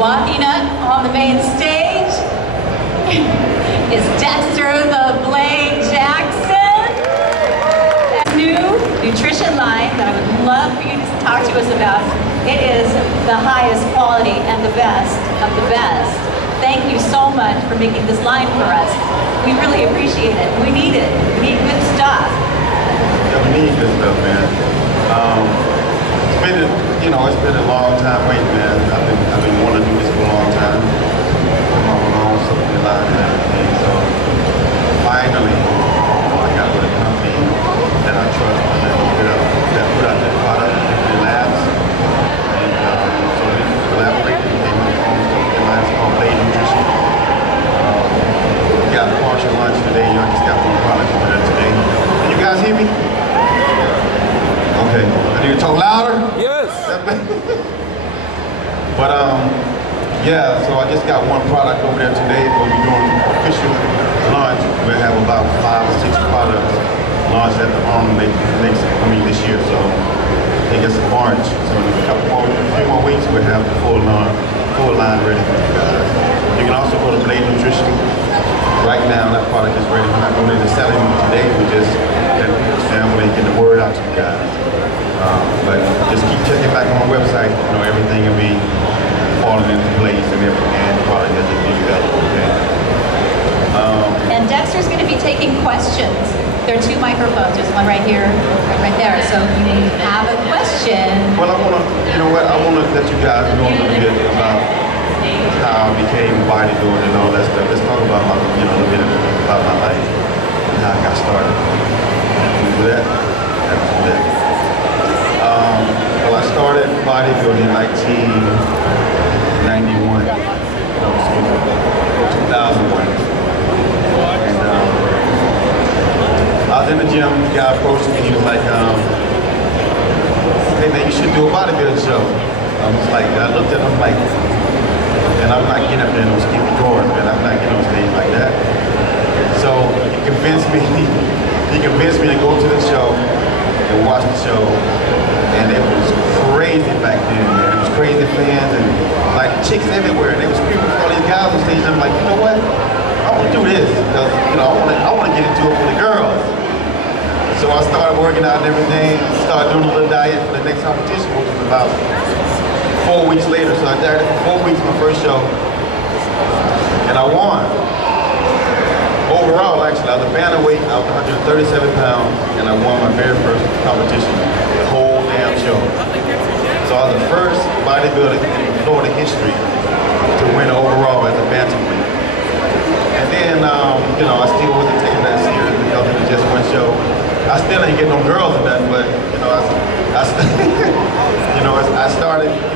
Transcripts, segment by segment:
Walking up on the main stage is Dexter the Blade Jackson. A new nutrition line that I would love for you to talk to us about. It is the highest quality and the best of the best. Thank you so much for making this line for us. We really appreciate it. We need it. We need good stuff. Yeah, we need good stuff, man. It's been a long time waiting, man. I've been wanting to do this for a long time. I'm on my own supplement line and everything. So finally, I got with a company that I trust and that put out their product in labs. And so we collaborated and came up with our own supplement line. It's called Blade Nutrition. We got a partial lunch today. I just got one product over there today. Can you guys hear me? Okay. I need to talk louder? Yes. But yeah, so I just got one product over there today. We'll be doing official launch. We'll have about 5 or 6 products launched at the this year. So I think it's in March. So in a few more weeks, we'll have the full line ready for you guys. You can also go to Blade Nutrition. Right now, that product is ready. We're not going to sell it today. We just want to get the word out to you guys. But just keep checking back on our website. Everything will be falling into place and the product will just be available. Okay? And Dexter's going to be taking questions. There are 2 microphones. There's one right here, right there. So if you have a question. Well, I want to let you guys know a little bit about how I became a bodybuilder and all that stuff. Let's talk about a little bit about my life and how I got started. Can we do that? Let's do that. Well, I started bodybuilding in 1991. 2001. And I was in the gym, the guy approached me, he was like, hey man, you should do a bodybuilding show. I was like, I looked at him like, and I'm not getting up there in those skinny drawers, man. I'm not getting on stage like that. So he convinced me to go to the show and watch the show. And it was crazy back then, man. It was crazy fans and like chicks everywhere. And they were screaming for all these guys on stage. I'm like, you know what? I want to do this because I want to get into it for the girls. So I started working out and everything. Started doing a little diet for the next competition, which was about 4 weeks later. So I dieted for 4 weeks my first show, and I won. Overall, actually, I was a bantamweight. I was 137 pounds, and I won my very first competition. The whole damn show. So I was the first bodybuilder in Florida history to win overall as a bantamweight. And then, I still wasn't taking that serious because it was just one show. I still ain't getting no girls or nothing, but I started, keep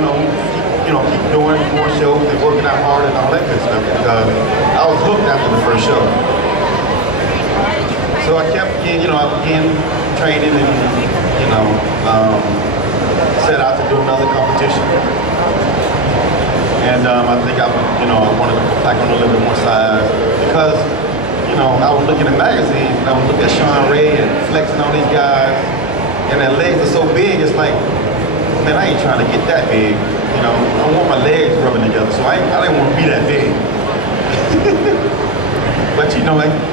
doing more shows and working out hard and all that good stuff because I was hooked after the first show. So I kept getting, I began training and, set out to do another competition. And I think I wanted to pack on a little bit more size because, I was looking at magazines and I was looking at Sean Ray and flexing on these guys, and their legs are so big. It's like, man, I ain't trying to get that big. I want my legs rubbing together, so I didn't want to be that big. But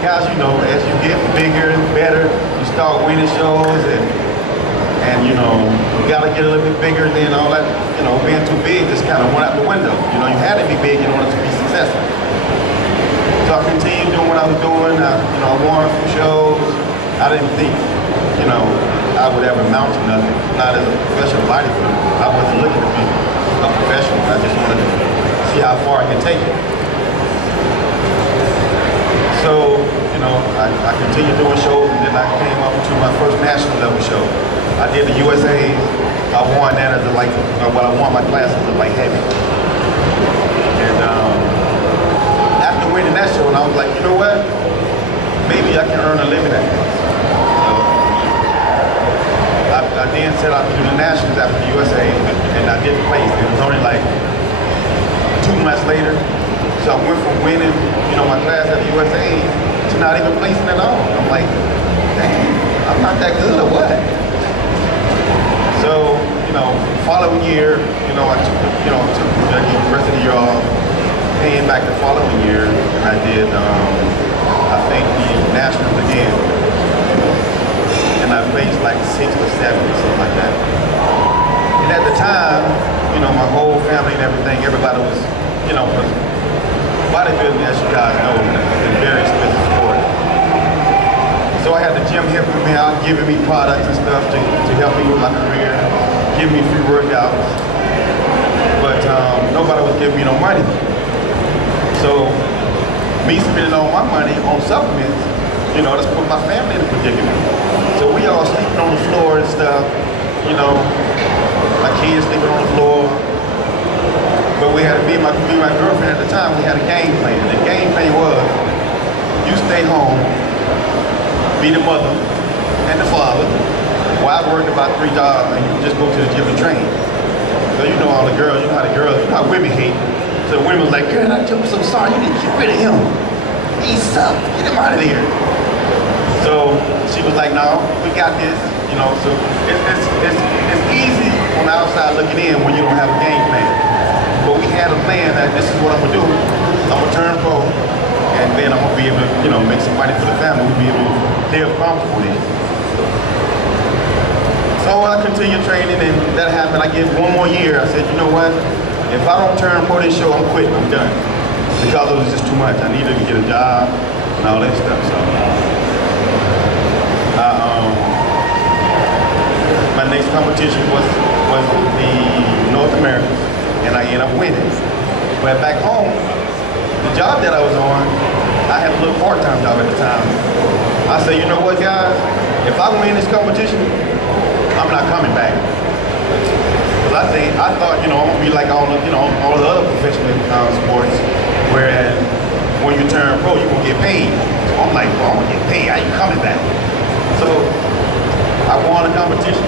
guys, as you get bigger and better, you start winning shows, and you gotta get a little bit bigger. Then all that, being too big just kind of went out the window. You had to be big in order to be successful. So I continued doing what I was doing. I won a few shows. I didn't think, I would ever amount to nothing. Not as a professional bodybuilder. I wasn't looking to be a professional. I just wanted to see how far I can take it. So, I continued doing shows, and then I came up to my first national level show. I did the USA. I won that as I won my class as a light heavy. And after winning that show, and I was like, you know what? Maybe I can earn a living at this. I then set out to do the nationals after the USA, and I didn't place. It was only like 2 months later. So I went from winning, my class at the USA to not even placing at all. I'm like, dang, I'm not that good or what? So, following year, I took the rest of the year off. back the following year, and I did, I think, the Nationals again. And I placed like 6th or 7th or something like that. And at the time, you know, my whole family and everything, everybody was, you know, was bodybuilding, as you guys know, is a very expensive sport. So I had the gym helping me out, giving me products and stuff to help me with my career, giving me free workouts. But nobody was giving me no money. So me spending all my money on supplements, you know, that's put my family in a predicament. So we all sleeping on the floor and stuff, you know, my kids sleeping on the floor. But we had to be my girlfriend at the time, we had a game plan. The game plan was, you stay home, be the mother and the father, while I worked about 3 jobs and you just go to the gym and train. So you know all the girls, you know how women hate. So the women was like, girl, I'm so sorry, you need to get rid of him. He sucks, get him out of here. So she was like, no, we got this, you know, so it's easy on the outside looking in when you don't have a game plan. But we had a plan that this is what I'm gonna do. I'm gonna turn pro, and then I'm gonna be able to, you know, make some money for the family. We'll be able to live comfortably. So I continued training, and that happened. I get 1 more year. I said, you know what? If I don't turn pro this show, I'm quitting. I'm done. Because it was just too much. I needed to get a job and all that stuff. So my next competition was the North America, and I ended up winning. But back home, the job that I was on, I had a little part-time job at the time. I said, you know what, guys? If I win this competition, I'm not coming back. Because I thought, you know, I'm gonna be like all the other professional sports, whereas when you turn pro, you're gonna get paid. So I'm like, well, I'm gonna get paid. I ain't coming back. So I won the competition,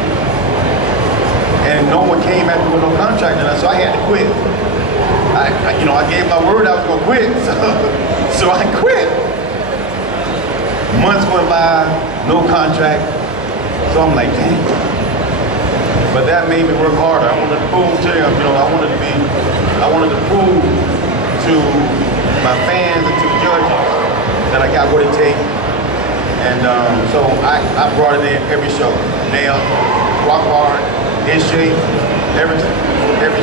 and no one came at me with no contract, and so I had to quit. I gave my word I was gonna quit, so I quit. Months went by, no contract, so I'm like, dang. But that made me work harder. I wanted to prove to them, you know, I wanted to prove to my fans and to the judges that I got what it takes. And so I brought it in every show. Nail, rock hard, in shape, every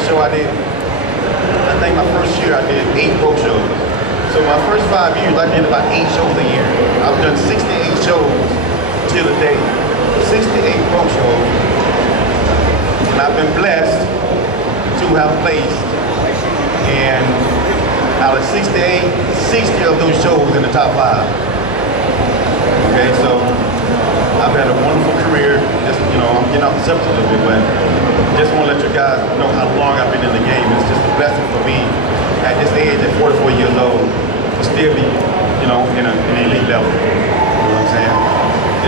show I did. I think my first year I did 8 pro shows. So my first 5 years I did about 8 shows a year. I've done 68 shows till the day. 68 pro shows. And I've been blessed to have placed in, out of 68, 60 of those shows in the top 5. Okay, so I've had a wonderful career. Just, you know, I'm getting off the subject a little bit, but just want to let you guys know how long I've been in the game. It's just a blessing for me at this age, at 44 years old, to still be, you know, in an elite level. You know what I'm saying?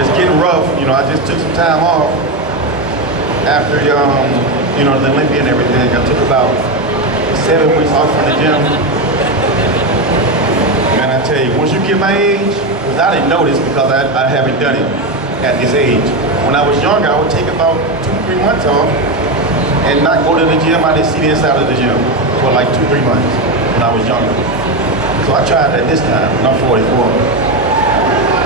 It's getting rough. You know, I just took some time off after, you know, the Olympia and everything. I took about 7 weeks off from the gym. Man, I tell you, once you get my age, because I didn't know this because I haven't done it at this age. When I was younger, I would take about 2-3 months off and not go to the gym. I didn't see the inside of the gym for like 2-3 months when I was younger. So I tried that this time, and I'm 44.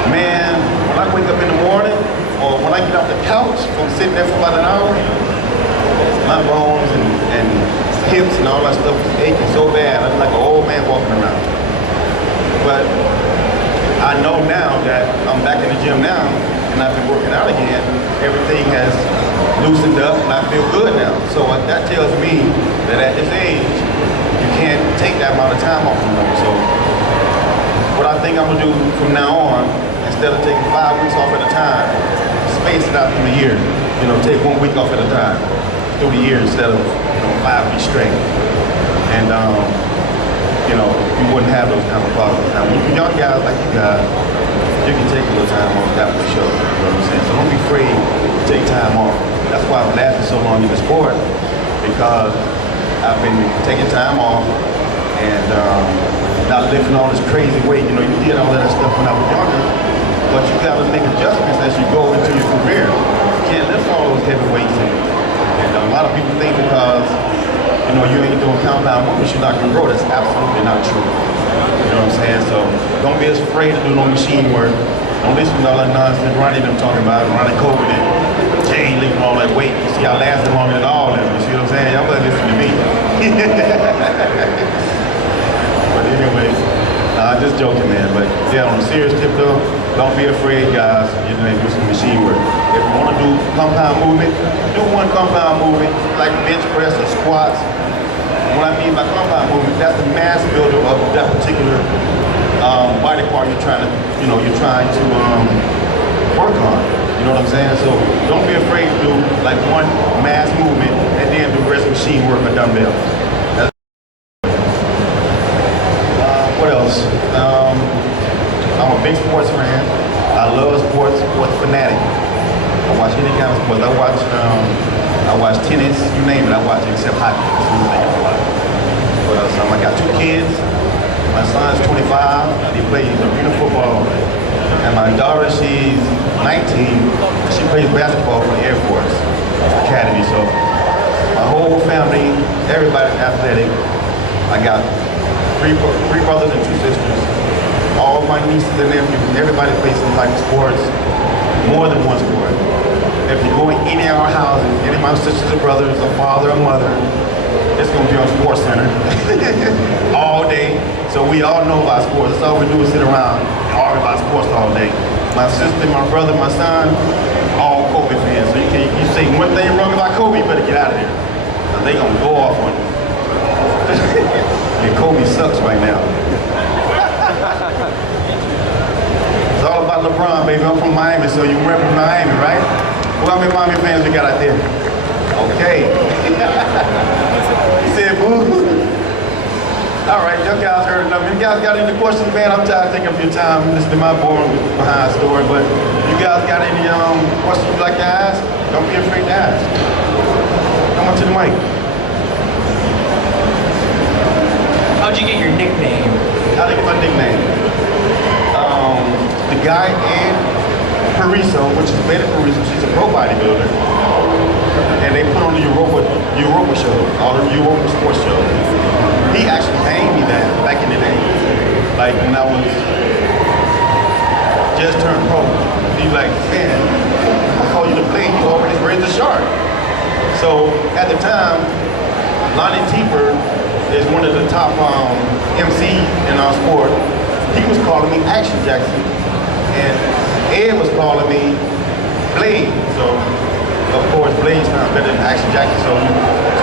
Man, when I wake up in the morning, or when I get off the couch from sitting there for about an hour, my bones and hips and all that stuff was aching so bad. I'm like an old man walking around. But I know now that I'm back in the gym now, and I've been working out again, everything has loosened up and I feel good now. So that tells me that at this age, you can't take that amount of time off from them. So what I think I'm gonna do from now on, instead of taking 5 weeks off at a time, space it out through the year. You know, take 1 week off at a time through the year instead of, you know, 5 weeks straight. And you know, you wouldn't have those kind of problems. Now, when you're young guys like you guys, you can take a little time off, that for sure. You know what I'm saying? So don't be afraid to take time off. That's why I've lasted so long in the sport, because I've been taking time off and not lifting all this crazy weight. You know, you did all that stuff when I was younger, but you got to make adjustments as you go into your career. You can't lift all those heavy weights. And a lot of people think because you ain't doing compound movements, you're not gonna grow. That's absolutely not true. You know what I'm saying? So don't be as afraid to do no machine work. Don't listen to all that nonsense Ronnie them talking about, Ronnie COVID and Jay leaving all that weight. You see, I lasted longer than all of them. You see what I'm saying? Y'all better listen to me. But anyway, just joking, man. But yeah, on a serious tip though, don't be afraid, guys. You know, do some machine work. If you want to do compound movement, do one compound movement like bench press or squats. What I mean by compound movement, that's the mass builder of that particular body part you're trying to work on. You know what I'm saying? So don't be afraid to do like one mass movement and then do rest machine work or dumbbells. What else? I'm a big sports fan. I love sports fanatic. I watch any kind of sports. I watch tennis, you name it, I watch it except hockey. That's the only thing I watch. What else? I got 2 kids. My son's 25. He plays arena football. And my daughter, she's 19. She plays basketball for the Air Force Academy. So my whole family, everybody's athletic. I got three brothers and 2 sisters. All my nieces and nephews, everybody plays some type of sports, more than one sport. If you go in any of our houses, any of my sisters or brothers, a father or mother, it's gonna be on Sports Center all day. So we all know about sports. That's all we do is sit around and argue about sports all day. My sister, my brother, my son, all Kobe fans. So you say one thing wrong about Kobe, you better get out of here. Cause they gonna go off on you. And Kobe sucks right now. It's all about LeBron, baby. I'm from Miami, so you remember Miami, right? How many Miami fans we got out there? Okay. He said, boo. All right, you guys heard enough. You guys got any questions, man? I'm tired of taking up your time listening to my boring behind story, but you guys got any questions you'd like to ask? Don't be afraid to ask. Come on to the mic. How'd you get your nickname? How'd I get my nickname? The guy in Pariso, which is Betty Pariso, she's a pro bodybuilder. And they put on the Europa show, all the Europa sports shows. He actually named me that back in the day. Like when I was just turned pro. He's like, man, I call you the blade, you already raised the shark. So at the time, Lonnie Teeper is one of the top MC in our sport. He was calling me Action Jackson. And Ed was calling me Blade. So, of course, Blade sounds better than Action Jackson. So we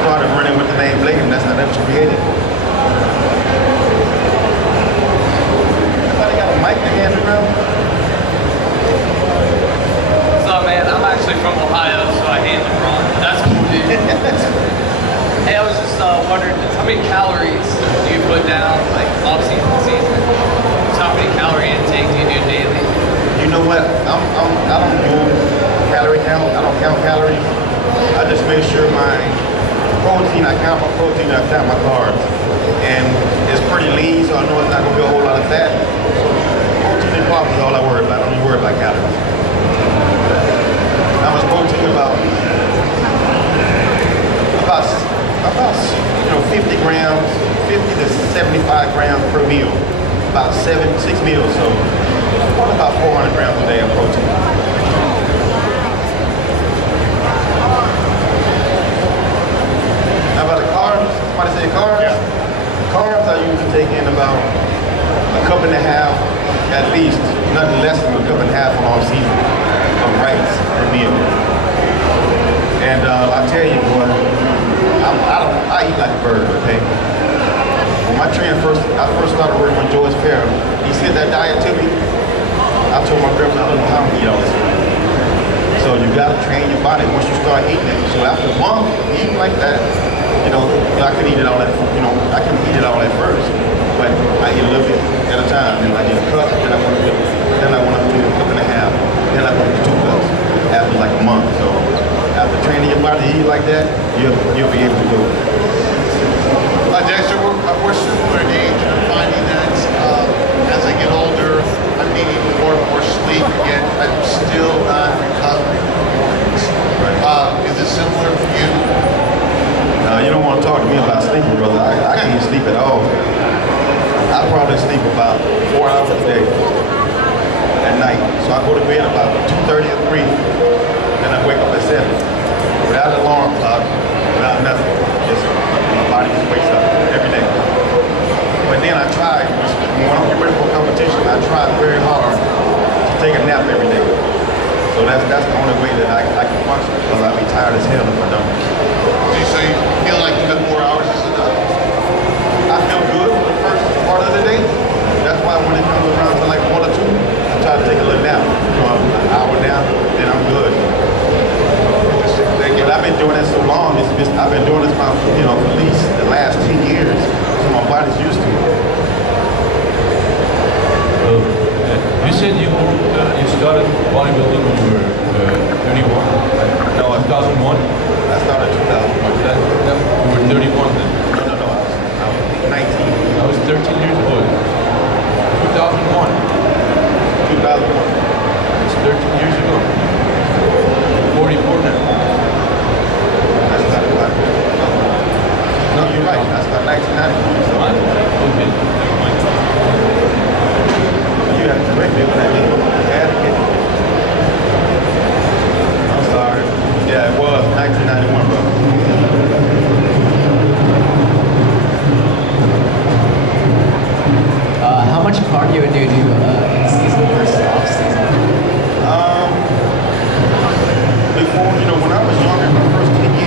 started running with the name Blade, and that's how that was created. Somebody got a mic in hands around? So, man, I'm actually from Ohio, so I hate LeBron. That's cool, dude. Hey, I was just wondering, how many calories do you put down, like, off-season, season? So how many calorie intake do you do daily? You know what? I don't do calorie count. I don't count calories. I just make sure my protein, I count my protein, I count my carbs. And it's pretty lean, so I know it's not going to be a whole lot of fat. Protein and carbs is all I worry about. I don't even worry about calories. How much protein? About 50 grams, 50 to 75 grams per meal. About 6 meals, so about 400 grams a day of protein. Now about the carbs, somebody say carbs? Yeah. Carbs I usually take in about a cup and a half, at least, nothing less than a cup and a half on off season of rice per meal. And I tell you, boy, I eat like a bird, okay? When I first started working with George Farrell, he said that diet to me. I told my girlfriend, I don't know how to eat all this food. So you gotta train your body once you start eating it. So after a month eating like that, I could eat it all I can eat it all at first. But I eat a little bit at a time. And I eat a cup, then I went up to a cup and a half, then I went up to 2 cups after like a month. So after training your body to eat like that, you'll be able to do it. Dexter, we're similar in age, and I'm finding that as I get older, I'm needing more and more sleep, yet I'm still not recovering from performance. Is it similar for you? You don't want to talk to me about sleep at all. I probably sleep about 4 hours a day at night. So I go to bed about 2:30 or 3, then I wake up at 7. Without an alarm clock, without nothing. Just my body just wakes up every day. But then I try, when I'm getting ready for a competition, I try very hard to take a nap every day. So that's the only way that I can function, because I'll be tired as hell if I don't. So you feel like even 4 hours is enough? I feel good for the first part of the day. That's why when it comes around to like 1 or 2, I try to take a little nap. You know, an hour nap, then I'm good. But I've been doing it so long. I've been doing this for at least the last 10 years. So my body's used to it. You said you started bodybuilding when you were 31? No, 2001? I started 2001. You were 31 then? No. I was 19. I was 13 years old. 2001? 2001. It's 13 years ago. 44 now. I started bodybuilding. No, you're right. I started 1991. So Okay, never mind. you have to correct me when I did. I had to get it. I'm sorry. Yeah, it was 1991, bro. How much cardio do you do in season versus off season? Before, when I was younger, my first 10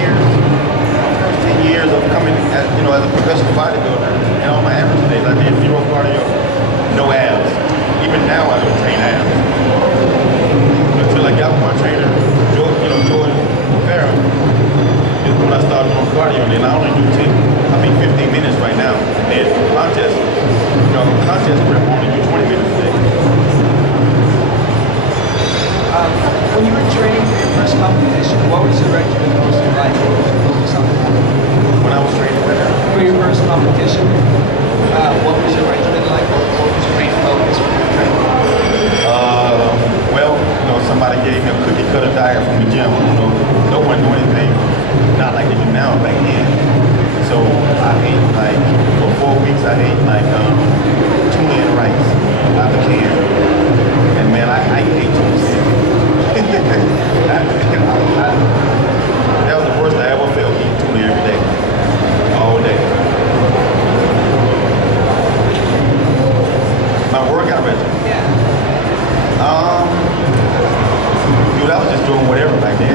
years of coming as a professional bodybuilder, and on my average days, I did 0 cardio, no abs. Even now, I don't train abs. Until I got with my trainer, Jordan Farrell, is when I started doing cardio, and I only do 15 minutes right now. And contest prep, I only do 20 minutes a day. When you were training for your first competition, what was your regimen mostly like? What was your focus on? When I was training For your first competition, what was your regimen like? What was your main focus when you were training? Somebody gave me a cookie cutter diet from the gym. No one knew anything, not like they do now back then. So I ate for 4 weeks, I ate tuna and rice out the can. And man, I ate tuna. That was the worst I ever felt, eating tuna every day, all day. My workout regimen. Dude, I was just doing whatever back then.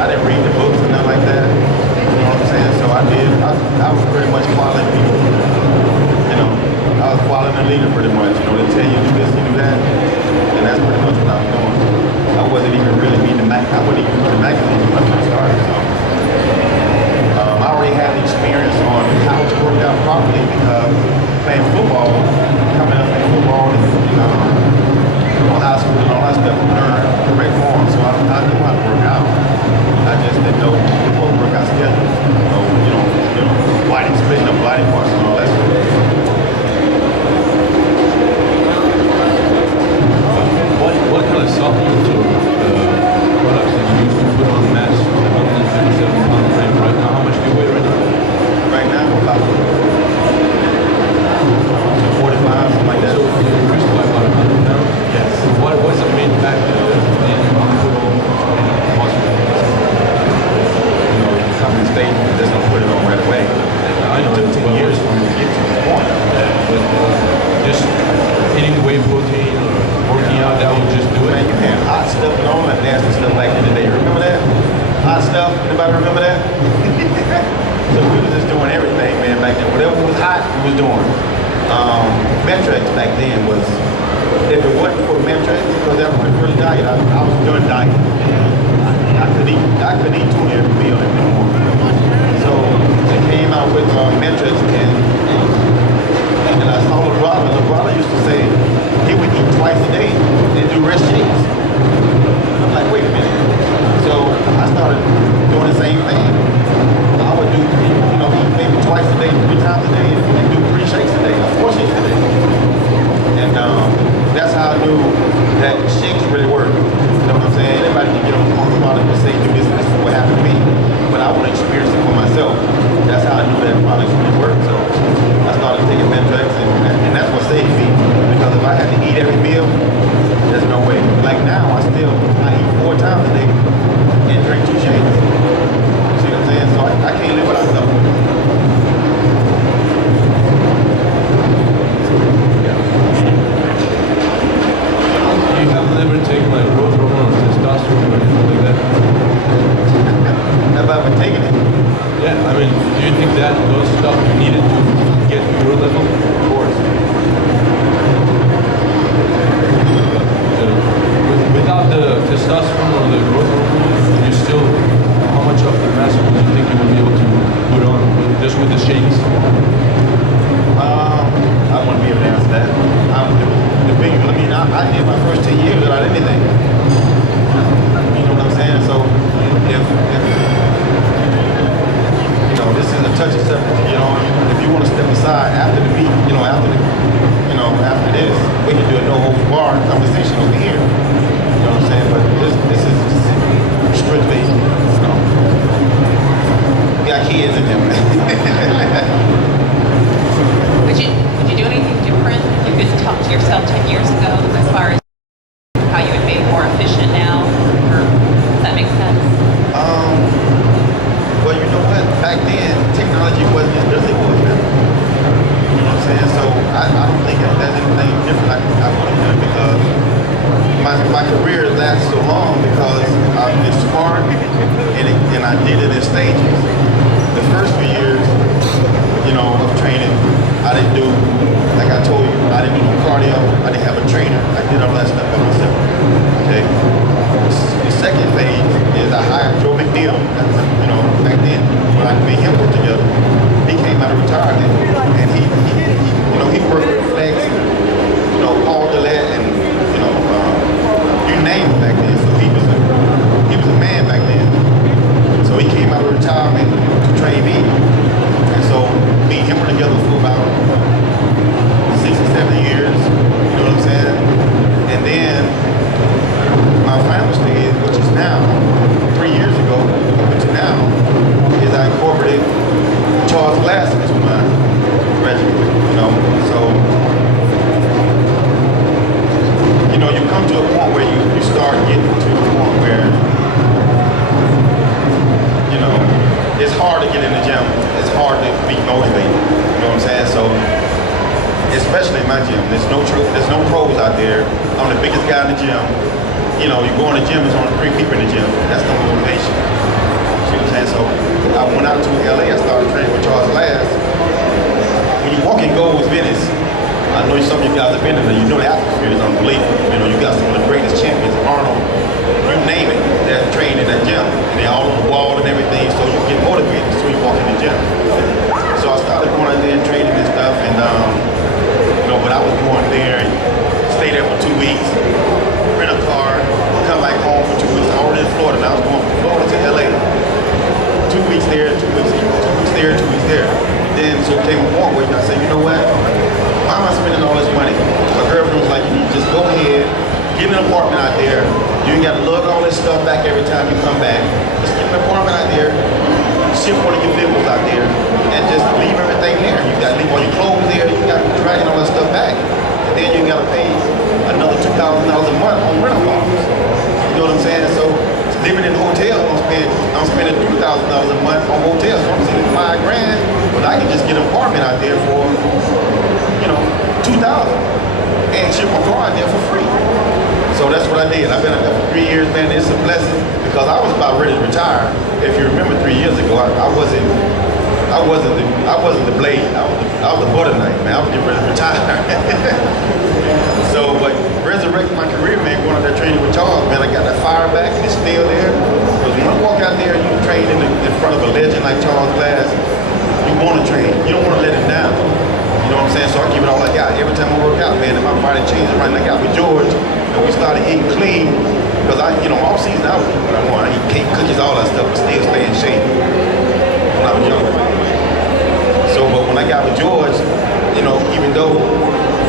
I didn't read the books and nothing like that. You know what I'm saying? So I was pretty much following people. I was following the leader pretty much. They tell you do this, you do that, and that's pretty much what I was doing. I wasn't even really reading the magazine. I wasn't even reading the magazine when I started. So I already had the experience on how to work out properly because playing football, coming up playing football, on high school and all that stuff, we learned correct form. So I knew how to work out. I just didn't know what workout schedule. Splitting up body parts and all that stuff. What kind of supplements or products did you use to put on mass 137 pound frame right now? How much do you weigh right now? Right now, about 45, something like that. So you increased by about 100 pounds? Yes. What's the main factor in put on muscle? Something state just don't put it on right away. I know It took 10 years for me to get to this point. But just eating whey protein or working out, that would just do it? Man, you had hot stuff and all that nasty stuff back in the day. Remember that? Hot stuff? Anybody remember that? So we was just doing everything, man, back then. Whatever was hot, we was doing. Metrex back then was, if it wasn't for Metrex, because that was my first diet, I was doing diet. I could eat tuna every meal every morning. So they came out with Metrex and I saw LeBron. LeBron used to say he would eat twice a day and do rest shakes. I'm like, wait a minute. So I started doing the same thing. I would do, eat maybe twice a day, 3 times a day, and do 3 shakes a day, 4 shakes a day. And that's how I knew that shakes really work. You know what I'm saying? Anybody can get on the product and say, do this, and this is what happened to me. But I want to experience it for myself. That's how I knew that products really work. So stuff you needed to get to your level? Of course. Without the testosterone or the growth hormone, you still, how much of the mass would you think you would be able to put on just with the shakes? I wouldn't be able to answer that. The big, I did my first 10 years without anything. You know what I'm saying? So if this is a touchy subject, if you want to step aside after the meet, after this, we can do a no holds barred conversation over here. You know what I'm saying? But this is strictly, we got kids in there. Would you do anything different if you could talk to yourself 10 years ago as far as how you would be more efficient now? Or does that make sense? Well, you know what? Back then, technology wasn't as good as it was now. You know what I'm saying? So I don't think that there's anything different I would have done because my career lasts so long because I've been smart and I did it in stages. The first few years, of training, I didn't do, like I told you, I didn't do no cardio, I didn't have a trainer, I did all that stuff by myself. Okay? The second phase is I hired Joe McNeil, back then, when I made him work together. He came out of retirement and he worked with Flex, Paul Dillette and, you name him back then. So he was a man back then. So he came out of retirement to train me. And so me and him were together for about 6 or 7 years, you know what I'm saying? And then my final stage, which is now, 3 years ago, which is now, is I incorporated Charles Glass into my regimen, so you come to a point where you start getting to a point where, it's hard to get in the gym. It's hard to be motivated. You know what I'm saying? So, especially in my gym, there's no pros out there. I'm the biggest guy in the gym. You go in the gym, there's only 3 people in the gym. That's no motivation. See what I'm saying? So, I went out to LA. I started training with Charles Glass. When you walk in Gold's Venice, I know some of you guys have been in there. You know the atmosphere is unbelievable. You got some of the greatest champions, Arnold, you name it, that train in that gym. And they're all on the wall and everything, so you get motivated so you walk in the gym. So I started going out there and training and stuff, and but I was going there and stay there for 2 weeks, rent a car, come back home for 2 weeks. I was in Florida, and I was going from Florida to LA. 2 weeks there, 2 weeks here, 2 weeks there, 2 weeks there. Then so it came a point where I said, you know what? Why am I spending all this money? My girlfriend was like, you need to just go ahead, get an apartment out there. You ain't got to lug all this stuff back every time you come back. Just get an apartment out there, shift one of your vehicles out there, and just leave everything there. You got to leave all your clothes there. You got to dragging all that stuff back. And then you got to pay another $2,000 a month on rental cars. You know what I'm saying? So living in hotels, I'm spending $3,000 a month on hotels. So I'm spending $5,000, but I can just get an apartment out there for, $2,000 and ship my car out there for free. So that's what I did. I've been out there for 3 years, man. It's a blessing because I was about ready to retire. If you remember 3 years ago, I wasn't the blade. I was the butter knife, man. I was getting ready to retire. So, but resurrected my career, man. Going out there training with Charles, man. I got that fire back and it's still there. Because when you walk out there and you train in front of a legend like Charles Glass, you want to train. You don't want to let him down. You know what I'm saying? So I give it all I got. Every time I work out, man, and my body changes right. And I got with George, and we started eating clean. Because all season I was eating what I want. I eat cake, cookies, all that stuff, but still stay in shape when I was younger. So, but when I got with George, even though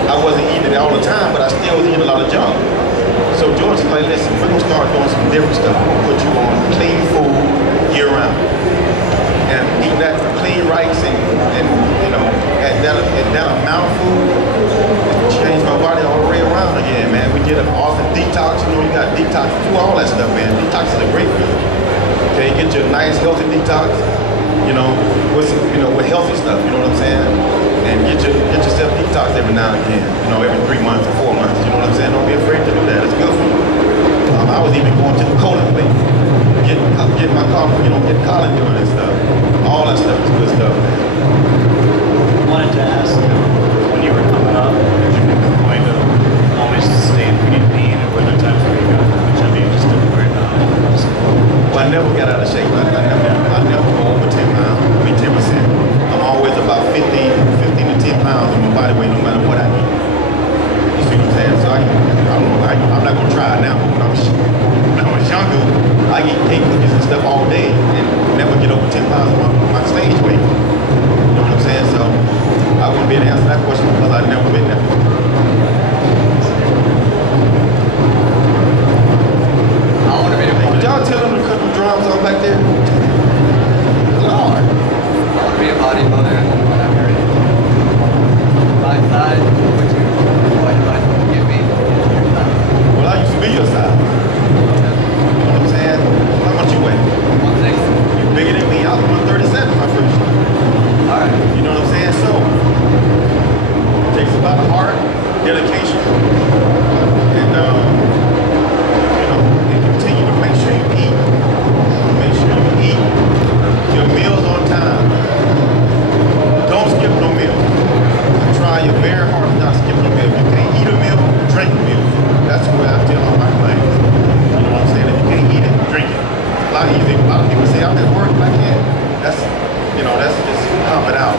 I wasn't eating it all the time, but I still was eating a lot of junk. So George is like, listen, we're going to start doing some different stuff. We're going to put you on clean food year round. And eating that clean rice and at that amount of food, it changed my body all the way around again, man. We did an awesome detox. You got detox, do all that stuff, man. Detoxes are great for you. Okay, get you a nice, healthy detox, with some, with healthy stuff, you know what I'm saying? And get yourself detox every now and again, every 3 months or 4 months, you know what I'm saying? Don't be afraid to do that. It's good for you. I was even going to the colon plate. get my car, get college doing and stuff. All that stuff is good stuff. I wanted to ask, when you were coming up, did you make a point of always staying pretty lean, or were there times where you got chubby and just didn't worry about it? Well, I never got out of shape. I never go over 10 pounds. I mean 10%. I'm always about 15 to 10 pounds of my body weight, no matter what I eat. You see what I'm saying? So I'm not gonna try it now. But when I was younger, I eat cake cookies and stuff all day and never get over 10 pounds of my stage weight. You know what I'm saying? So I wouldn't be able to answer that question because I've never been there. I want to be a Did y'all tell them to cut the drums off back there? Lord. I want to be a bodybuilder whenever my side, would you give me? Well, I used to be your size. You know what I'm saying? How much you weigh? 160. You bigger than me. I was 137 my first year. All right. You know what I'm saying? So, it takes a lot of heart, dedication, and, and continue to make sure you eat. Make sure you eat your meals on time. Don't skip no meal. Try your very hardest not to skip no meal. If you can't eat a meal, drink a meal. That's where I tell all my clients. You know what I'm saying? If you can't eat it, drink it. It's a lot easier. A lot of people say, I'm at work and I can't. That's just pump it out.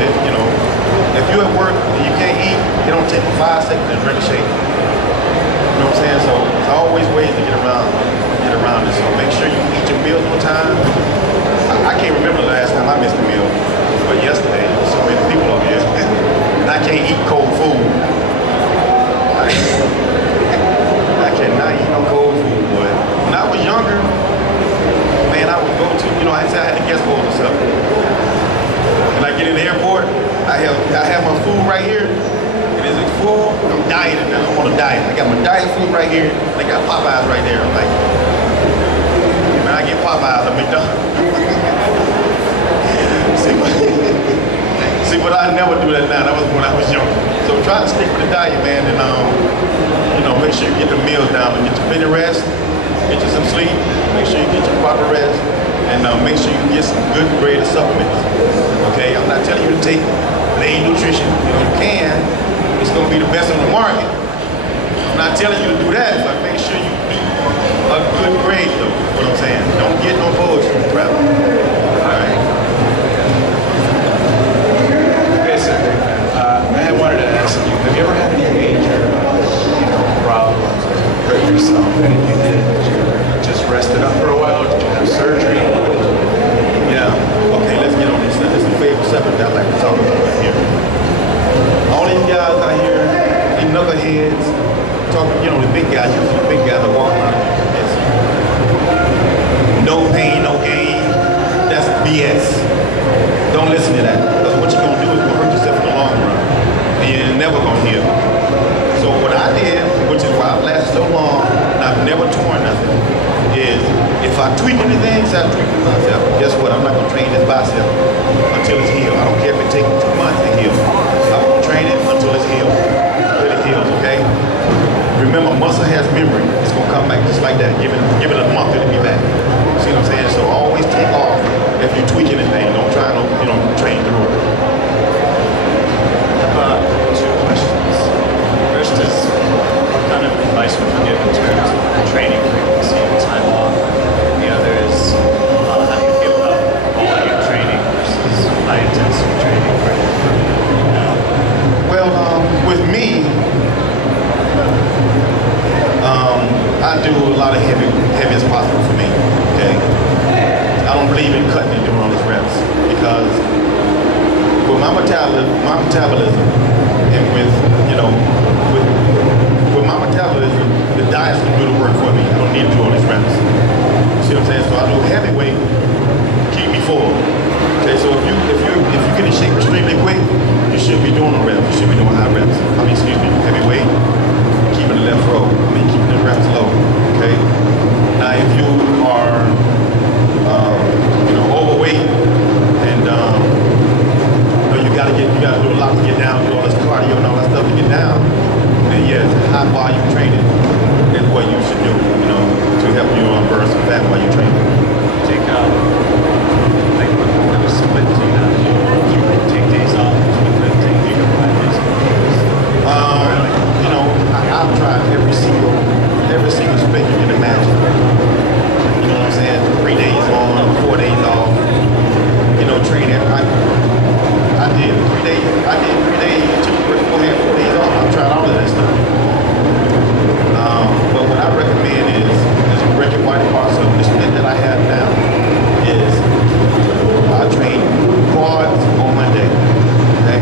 If you're at work and you can't eat, it don't take 5 seconds to drink a shake. You know what I'm saying? So there's always ways to get around it. So make sure you eat your meals on time. I can't remember the last time I missed a meal, but yesterday there was so many people over here, and I can't eat cold food. I cannot eat no cold food, boy. When I was younger, man, I would go to, I said I had the guest bowls and stuff. When I get in the airport, I have my food right here. And is it full? I'm dieting now. I'm on a diet. I got my diet food right here. And I got Popeyes right there. I'm like, man, I get Popeyes at McDonald's. See, but I never do that now. That was when I was young. So try to stick with the diet, man, and make sure you get the meals down and get your plenty rest, get you some sleep, make sure you get your proper rest, and make sure you get some good graded supplements. Okay, I'm not telling you to take lean nutrition. You can. It's gonna be the best on the market. I'm not telling you to do that, but make sure you eat a good grade though. What I'm saying. Don't get no bullshit crap. All right. Okay, so I had wanted to ask you, have you ever had any major, problems or hurt yourself? Anything that you just rested up for a while? Did you have surgery? Yeah. Okay, let's get on this. This is a favorite subject that I like to talk about right here. All these guys out here, these knuckleheads, talking, the big guys, usually the big guys that walk around. It's no pain, no gain. That's BS. Don't listen to that. Because what you're gonna do is gonna hurt yourself in the long run. And you're never gonna heal. So what I did, which is why I've lasted so long, and I've never torn nothing, is if I tweak anything, say I tweak it myself. Guess what? I'm not gonna train this bicep until it's healed. I don't care if it takes 2 months to heal. I won't train it until it's healed. Until it heals, okay? Remember, muscle has memory. It's gonna come back just like that. Give it a month, it'll be back. See what I'm saying? So always take off if you tweak anything. Don't try to, train through it. Two questions. First is, what kind of advice would you give in terms of training frequency and time off? The other is, how do you feel about volume training versus high intensity training for Well, with me, I do a lot of heavy as possible for me, okay? I don't believe in cutting and doing all these reps because with my metabolism and with my metabolism, the diet's gonna do the work for me. I don't need to do all these reps. See what I'm saying? So I do heavyweight, keep me full. Okay, so if you get in shape extremely quick, you should be doing the reps. You should be doing high reps. Heavyweight, keeping the left row. Keeping the reps low. Okay. Now, if you are, overweight and you gotta do a lot to get down, do all this cardio and all that stuff to get down, then yes, high volume training is what you should do, you know, to help you burn some fat while you're training. Take like kind of split to you take days off with lifting, you go 5 days off. You know, I've tried every single split you can imagine. You know what I'm saying? 3 days on, 4 days off. You know, training. I did 3 days. I did 3 days. 4 days off. I've tried all of that stuff. But what I recommend is a breaking body part. So the split that I have now is I train quads on Monday. Okay?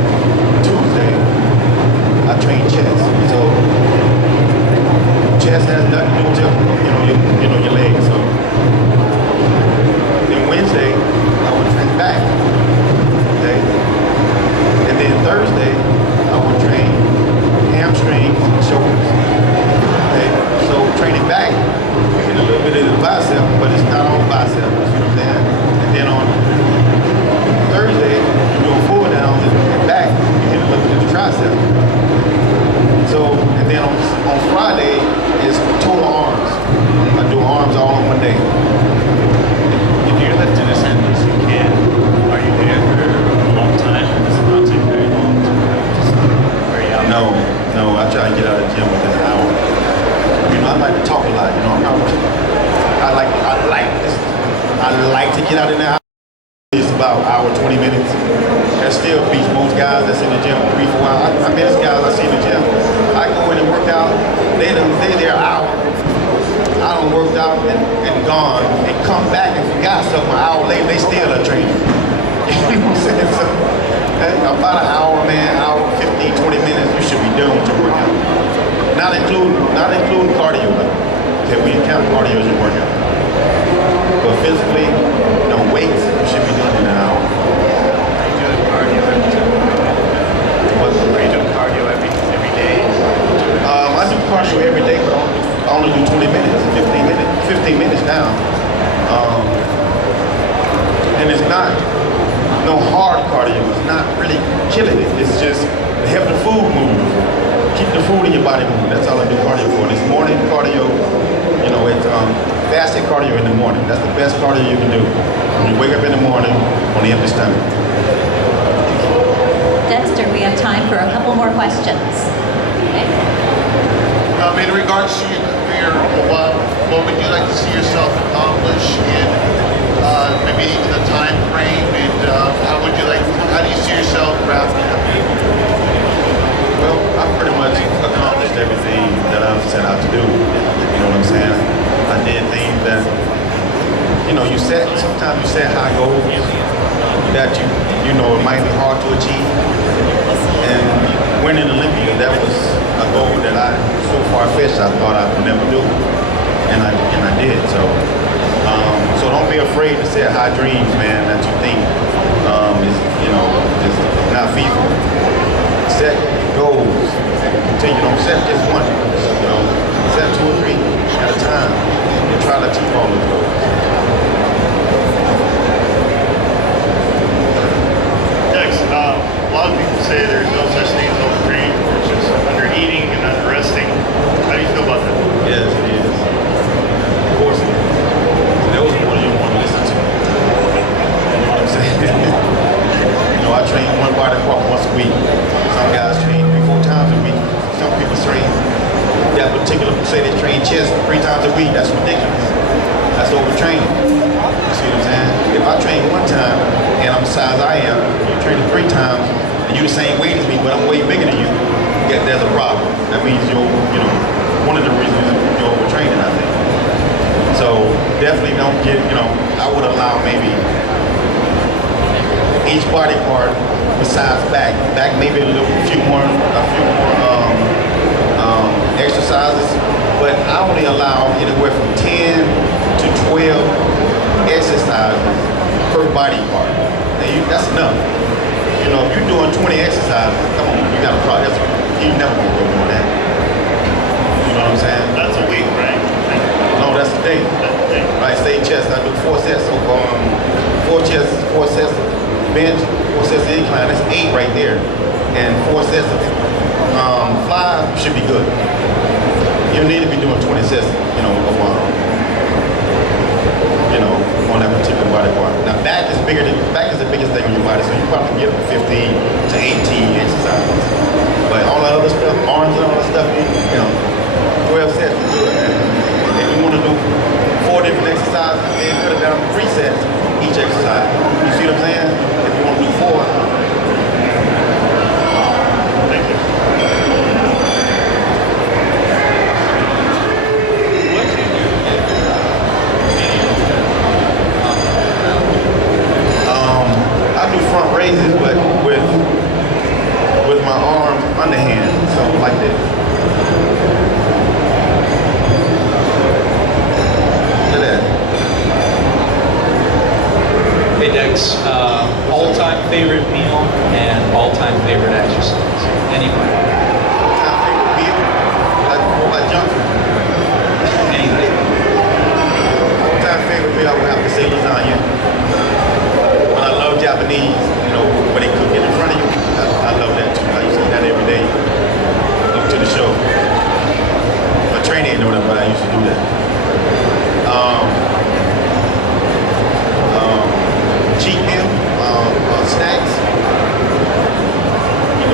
Tuesday, I train chest. So chest has nothing to do with your legs. So then Wednesday, I would train back. Okay? And then Thursday, I would train hamstrings and shoulders. Okay? So training back, you get a little bit of the bicep, but it's not all bicep. You see what I'm saying? And then on Thursday, you're doing pull downs and back, you get a little bit of the tricep. So, and then on Friday is total arms. I do arms all in one day. If you're lifting as heavy as you can, are you there for a long time? Does it not take very long to just are you out? No, I try to get out of the gym within an hour. You know, I like to talk a lot, you know. I like to get out in the hour. It's about an hour, 20 minutes. That still beats most guys that's in the gym 3-4 hours. I mean, there's guys I see in the gym. I go in and work out. They there an hour. I done worked out and gone and come back and forgot something an hour later. They still are training. You know what I'm saying? So, about an hour, man, hour, 15, 20 minutes, you should be done with your workout. Not including cardio. Okay, we count cardio as your workout. But physically, weights, you should be doing in an hour. Are you doing cardio every time? Are you doing cardio every day? I do cardio every day, but I only do 20 minutes, 15 minutes now. And it's not no hard cardio. It's not really killing it. It's just to help the food move. Keep the food in your body moving. That's all I do cardio for. This morning cardio, you know, it's fasted cardio in the morning. That's the best cardio you can do. When you wake up in the morning on the empty stomach. Dexter, we have time for a couple more questions. Okay. In regards to your career, what would you like to see yourself accomplish in maybe even the time frame, and how do you see yourself wrapping up? Well, I've pretty much accomplished everything that I've set out to do. You know what I'm saying? I did things that, you know, sometimes you set high goals that you know it might be hard to achieve. And winning Olympia, that was a goal that I so far-fetched I thought I would never do. And I did. So don't be afraid to set high dreams, man, that you think is not feasible. Set goals and continue. Don't set just one. You know, set 2 or 3 at a time and try to achieve all those goals. Dex, a lot of people say there's no such thing as overtraining, or it's just under eating and under resting. How do you feel about that? Yes, it is. Of course it is. Those are the ones you want to listen to. You know what I'm saying? You know, I train one body part once a week. Some guys train 3-4 times a week. Some people train that particular say they train chest 3 times a week. That's ridiculous. That's overtraining. You see what I'm saying? If I train 1 time and I'm the size I am, you train 3 times and you're the same weight as me, but I'm way bigger than you, there's a problem. That means one of the reasons you're overtraining, I think. So definitely don't I would allow maybe each body part besides back maybe a few more exercises, but I only allow anywhere from 10 to 12 exercises per body part. And that's enough. You know, if you're doing 20 exercises, come on, you got a problem. You never gonna go doing that. You know what I'm saying? That's a week, right? No, that's the day. Right, stay chest. I do 4 sets. So 4 chests, 4 sets of bench, 4 sets of incline. That's 8 right there. And 4 sets of fly should be good. you need to be doing 20 sets, on that particular body part. Now back is the biggest thing on your body, so you probably get 15 to 18 exercises. But all that other stuff, arms and all that stuff, 12 sets is good, man. If you want to do 4 different exercises, then cut it down to 3 sets each exercise. You see what I'm saying? If you want to do 4. Thank you. I do front raises, but with my arms underhand, so like this. Look at that. Hey Dex, all-time favorite meal and all-time favorite exercise. Anybody? All-time favorite meal, like junk food. Anything. All-time favorite meal, I would have to say lasagna. But I love Japanese, when they cook it in front of you. I love that too. I used to eat that every day up to the show. My training ain't know that, but I used to do that. Cheat meal, snacks,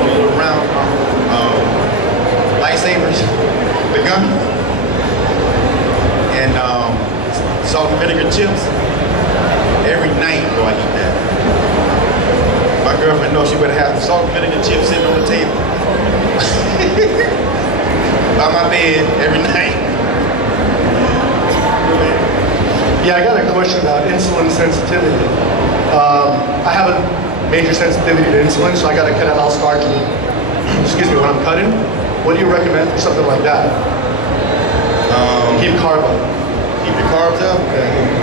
little round lightsabers, the gummies, and salt and vinegar chips. Every night, I eat that. My girlfriend knows she better have some salt and vinegar chips sitting on the table by my bed every night. Yeah, I got a question about insulin sensitivity. I have a major sensitivity to insulin, so I got to cut out all starch. Excuse me, when I'm cutting, what do you recommend for something like that? Keep carb up. Keep your carbs up.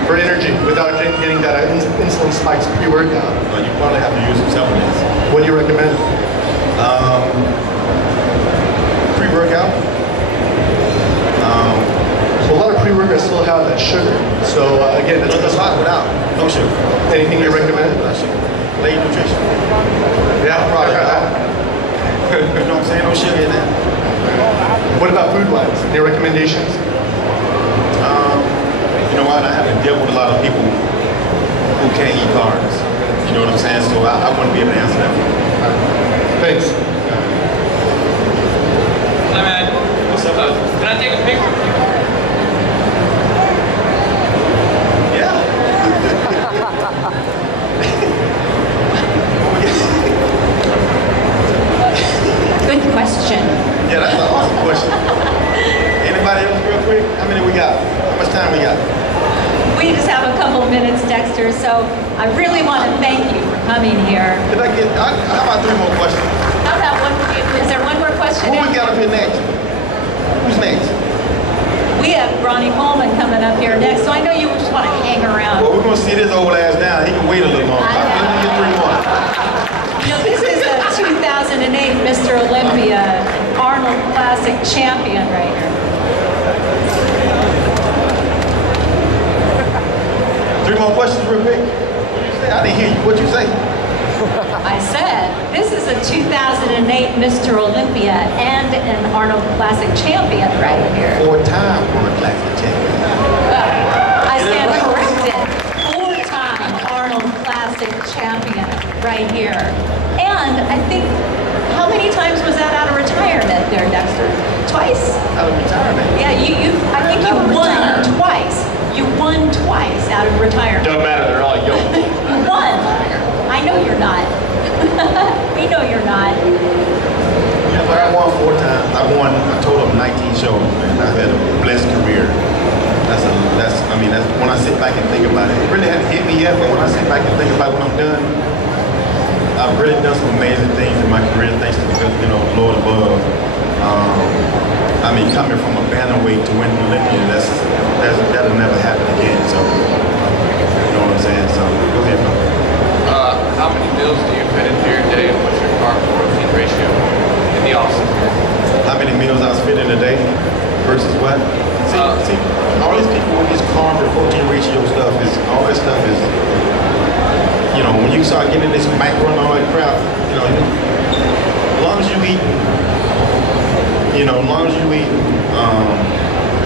For energy, without getting that insulin spikes pre-workout. You probably have to use some supplements. What do you recommend? Pre-workout. So a lot of pre-workouts still have that sugar. So again, There's a lot without no sugar. anything you recommend? No sugar. Late nutrition. Yeah, Product. You know what I'm saying? No sugar in that. What about food-wise? Any recommendations? You know what? I have to deal with a lot of people who can't eat carbs. You know what I'm saying? So I wouldn't be able to answer that. Thanks. Hi, man. What's up? Can I take a picture of you? Good question. Yeah, that's an awesome question. Anybody else real quick? How many we got? How much time we got? We just have a couple of minutes, Dexter, so I really want to thank you for coming here. How about 3 more questions? How about is there one more question? Who we got up here next? Who's next? We have Ronnie Coleman coming up here next, so I know you just want to hang around. Well, we're going to see this old ass now. He can wait a little longer. I know. Let me get 3 more. This is a 2008 Mr. Olympia Arnold Classic champion right here. 3 more questions real quick. What you say? I didn't hear you. What'd you say? I said, this is a 2008 Mr. Olympia and an Arnold Classic champion right here. 4-time Arnold Classic champion. I stand corrected. 4-time Arnold Classic champion right here. And I think, how many times was that out of retirement there, Dexter? Twice? Out of retirement. Yeah, I think you won twice. You won twice out of retirement. Don't matter, they're all yoked. You won. I know you're not. We know you're not. Yeah, but I won 4 times. I won a total of 19 shows, man. I've had a blessed career. That's when I sit back and think about it. It really hasn't hit me yet, but when I sit back and think about what I've done, I've really done some amazing things in my career, thanks to the Lord above. Coming from a bantamweight to winning Olympia, that'll never happen again. So, you know what I'm saying? So, go ahead, bro. How many meals do you fit into your day, and what's your carb to protein ratio in the off-season? How many meals I spend in a day versus what? See, all these people with this carb to protein ratio stuff all this stuff is, when you start getting this macro and all that crap, as long as you eat You know, as long as you eat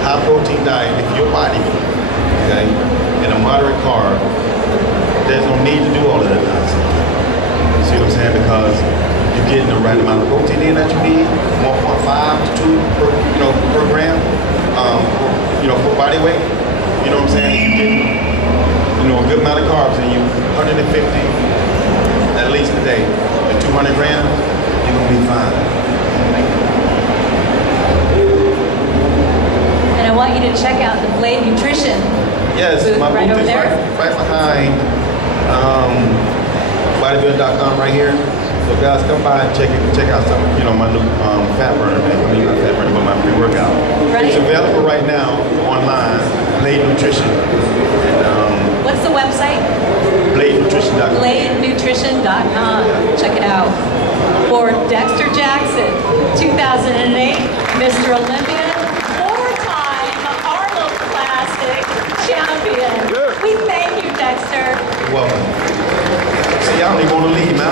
high protein diet, if you're bodybuilding, okay, and a moderate carb, there's no need to do all of that nonsense. You see what I'm saying? Because you're getting the right amount of protein in that you need, 1.5 to 2 per gram, per body weight. You know what I'm saying? You get, a good amount of carbs and you 150 at least a day, at 200 grams, you're gonna be fine. And I want you to check out the Blade Nutrition Yes, booth my right booth over is there. right behind bodybuilding.com right here. So guys, come by and check out some, my new fat burner, man. I mean, not fat burner, but my pre-workout. Right. It's available right now online, Blade Nutrition. And, What's the website? BladeNutrition.com. BladeNutrition.com. Check it out. For Dexter Jackson, 2008 Mr. Olympia, 4-time Arnold Classic champion. We thank you, Dexter. You're welcome. See, y'all don't even want to leave, man.